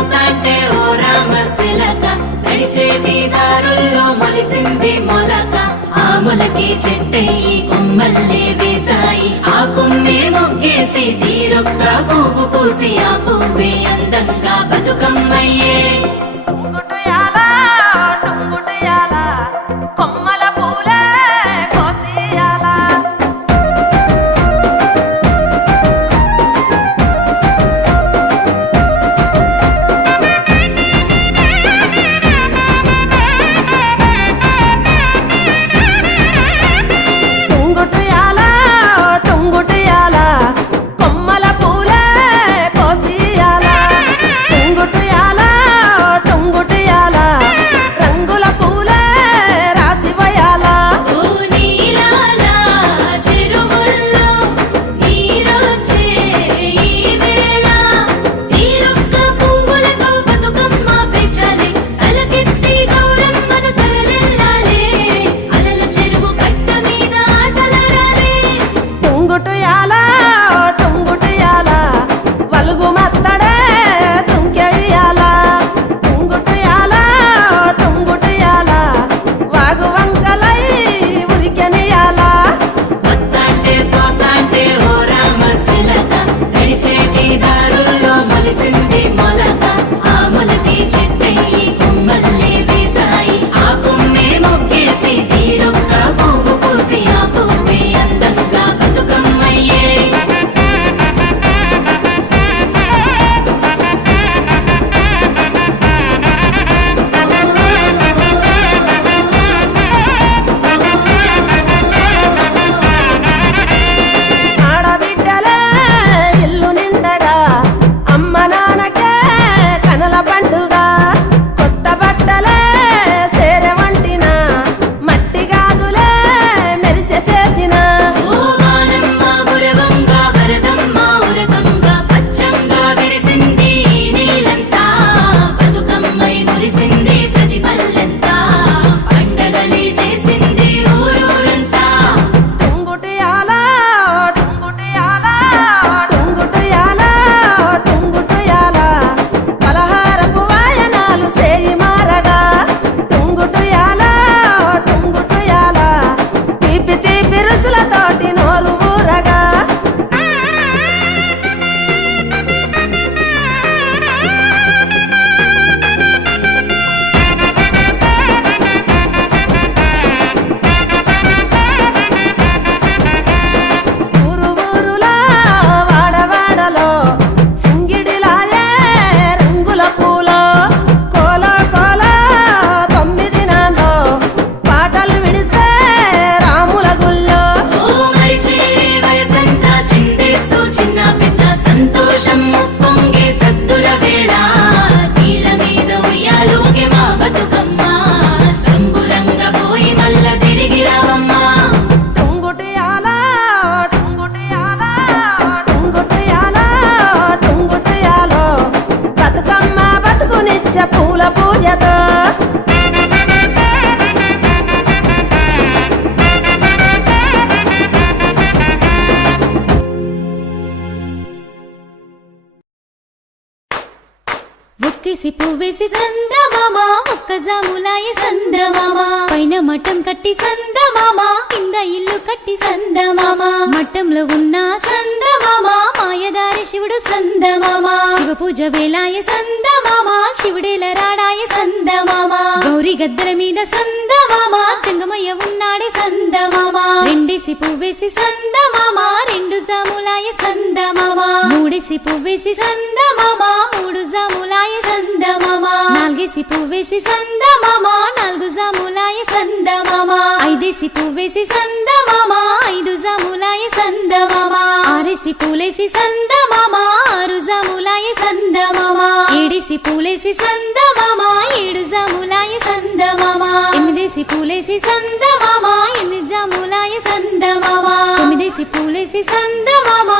పోతాంటే ఓ రామశిలక నడిచేటి దారుల్లో మొలిసింది మొలక ఆ మొలకి చెట్టయి కొమ్మల్లే వేసాయి ఆ కొమ్మే మొగ్గేసి తీరొక్క పువ్వు పూసి ఆ పువ్వే అందంగా బతుకమ్మయ్యే కొమ్మల పూలే కోసియాలా పూల పూజతో ఒక్కేసి పువ్వేసి సందమామ ఒక్క జాములాయి సందమామ పైన మఠం కట్టి సందమామ కింద ఇల్లు కట్టి సందమామ మఠంలో ఉన్న సందమామ మాయదారి శివుడు సందమామ శివ పూజ వేలాయ సందమామ శివుడేల రాడాయ సందమామ గౌరీ గద్దెల మీద సందమామ చెంగమయ్య ఉన్నాడే సందమామ రెండేసి పువ్వేసి సందమామ రెండు జాములాయ సందమామ మూడేసి పువ్వేసి సందమామ మూడు జాములాయ సందమామ నాలుగేసి పువ్వేసి సందమామ నాలుగు జాములాయ సందమామ ఐదేసి పువ్వేసి సందమామ ఐదు జాములాయ సందమామ ఆరేసి పూలేసి సందమామ ఆరు జాములాయ సందమామ ఏడేసి పూలేసి సందమామ ఏడు జాములాయ సందమామ ఎనిమిదేసి పూలేసి సందమామ ఎనిమిది జాములాయ సందమామ తొమ్మిదేసి పూలేసి సందమామ